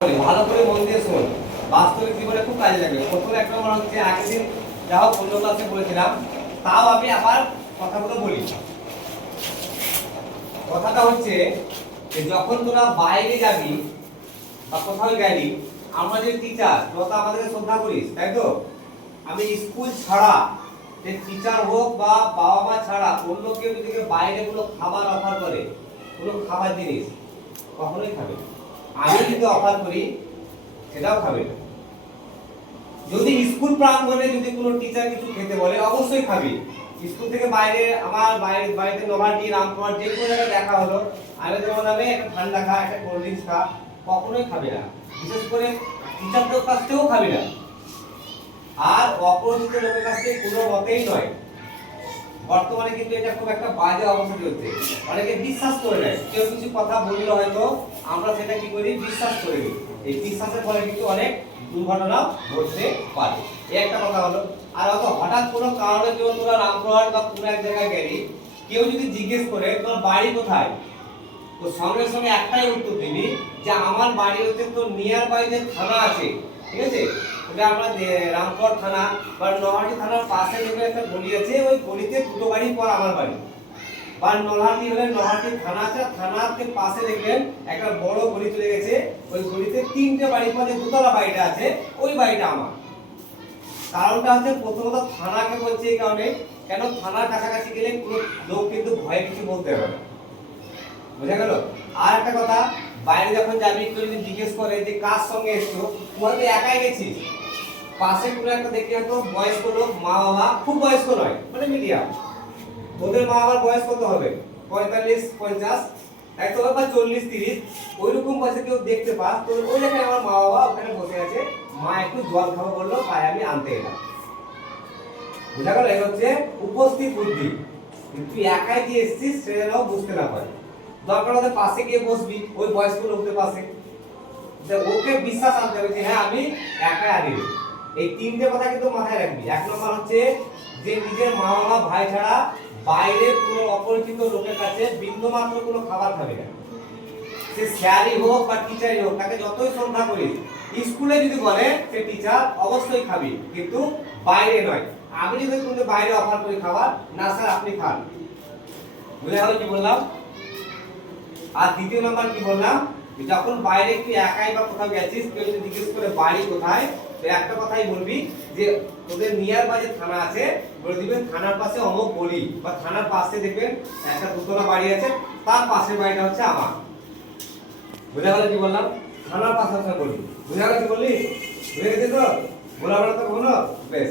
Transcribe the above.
ভালো করে মন দিয়ে শোন, বাস্তবিক জীবনে খুব কাজে লাগবে। প্রথমে এক নম্বর হচ্ছে, আগের দিন যা হোক অন্য ক্লাসে বলেছিলাম, তাও আমি আবার কথাগুলো বলি। কথাটা হচ্ছে যে যখন তোরা বাইরে যাবি বা কোথাও গেলি, আমরা যে টিচার তোরা তো আমাদেরকে শ্রদ্ধা করিস, তাই তো? আমি স্কুল ছাড়া, যে টিচার হোক বা বাবা মা ছাড়া অন্য কেউ যদি বাইরে কোনো খাবার অফার করে, কোনো খাবার জিনিস কখনোই খাবে না। আমি যদি অফার করি সেটাও খাবে না। যদি স্কুল প্রাঙ্গণে যদি কোনো টিচার কিছু খেতে বলে অবশ্যই খাবি। স্কুল থেকে বাইরে আমার বাড়িতে নভাটি রামপুরহাট যে কোনো জায়গায় দেখা হলো, আমি যেমন আমি একটা ঠান্ডা খা, একটা কোল্ড ড্রিঙ্কস খা, কখনোই খাবি না। বিশেষ করে টিচারদের কাছ থেকেও খাবি না। আর অপরিচিত লোকের কাছ থেকে কোনো মতেই নয়। বর্তমানে কিন্তু এটা খুব একটা বাজে অবস্থা চলছে। অনেকে বিশ্বাস করে নেয়, কেউ কিছু কথা বললে হয়তো আমরা সেটা কি করি, বিশ্বাস করে নিই। এই বিশ্বাসের ফলে কিন্তু অনেক দুর্ঘটনা ঘটতে পারে। এই একটা কথা হলো। আর অত হঠাৎ কোনো কারণে কেউ তোরা রামপুরহাট বা কোনো এক জায়গায় গেলি, কেউ যদি জিজ্ঞেস করে তোর বাড়ি কোথায়, তো সঙ্গে সঙ্গে একটাই উত্তর দিবি যে আমার বাড়ি হচ্ছে তোর নিয়ার বাই যে থানা আছে, ঠিক আছে, ওটা আমরা রামপুরহাট থানা বা নলহাটি থানার পাশে দেখবে একটা গলি আছে, ওই গলিতে দুটো বাড়ি পর আমার বাড়ি। বা নলহাটি হলে নলহাটি থানা আছে, থানাতে পাশে দেখবেন একটা বড় গলি চলে গেছে, ওই গলিতে তিনটে বাড়ি পর যে দুতলা বাড়িটা আছে, ওই বাড়িটা আমার। কারণটা হচ্ছে প্রথমত থানাকে বলছে এই কারণে, কেন থানার কাছাকাছি গেলে কোনো লোক কিন্তু ভয়ে কিছু বলতে হবে না। বুঝা গেল? আর একটা কথা, বাইরে যখন যাবি কেউ যদি জিজ্ঞেস করে যে কার সঙ্গে এসছো, তুই হয়তো একাই গেছিস, পাশে কোনো একটা দেখি হয়তো বয়স্ক লোক, মা বাবা, খুব বয়স্ক নয়, মানে মিডিয়াম। তোদের মা বাবার বয়স কত হবে? 45-50, একটু বা 40-30, ওইরকম বয়সে কেউ দেখতে পাস, তো ওই জায়গায় আমার মা বাবা ওখানে বসে আছে, মা একটু জল খাবো বললো, তাই আমি আনতে এলাম। বুঝা গেল? এই হচ্ছে উপস্থিত বুদ্ধি। কিন্তু একাই যে এসেছিস সেটাও বুঝতে না পারে। দরকার হলে পাশে গিয়ে বসবি ওই বয়স্ক লোকদের পাশে, যে ওকে বিশ্বাস আনতে হবে যে হ্যাঁ আমি একাই আনি। এই তিনটে কথা কিন্তু মাথায় রাখবি। এক নম্বর হচ্ছে যে নিজের মা বাবা ভাই ছাড়া বাইরের কোনো অপরিচিত লোকের কাছে বিন্দুমাত্র কোনো খাবার খাবে না। সে স্যারই হোক বা টিচারই হোক, তাকে যতই শ্রদ্ধা করিস, স্কুলে যদি বলে সে টিচার অবশ্যই খাবি, কিন্তু বাইরে নয়। আমি যদি কোনো বাইরে অফার করি খাবার, না স্যার আপনি খান। বুঝে গেল কি বললাম? আর দ্বিতীয় নাম্বার কি বললাম, যখন বাইরে একটু একাই বা কোথাও গেছিস, কেউ যদি জিজ্ঞেস করে বাড়ি কোথায়, তো একটা কথাই বলবি যে তোদের নিয়ার বাই যে থানা আছে, বলে দিবেন থানার পাশে অমুক গলি, বা থানার পাশে দেখবেন একটা দুতলা বাড়ি আছে, তার পাশের বাড়িটা হচ্ছে আমার। বুঝা গেল কি বললাম? থানার পাশে বলবি। বুঝা গেল কি বললি? বুঝে গেছিস তো? বলা তো কোনো বেশ।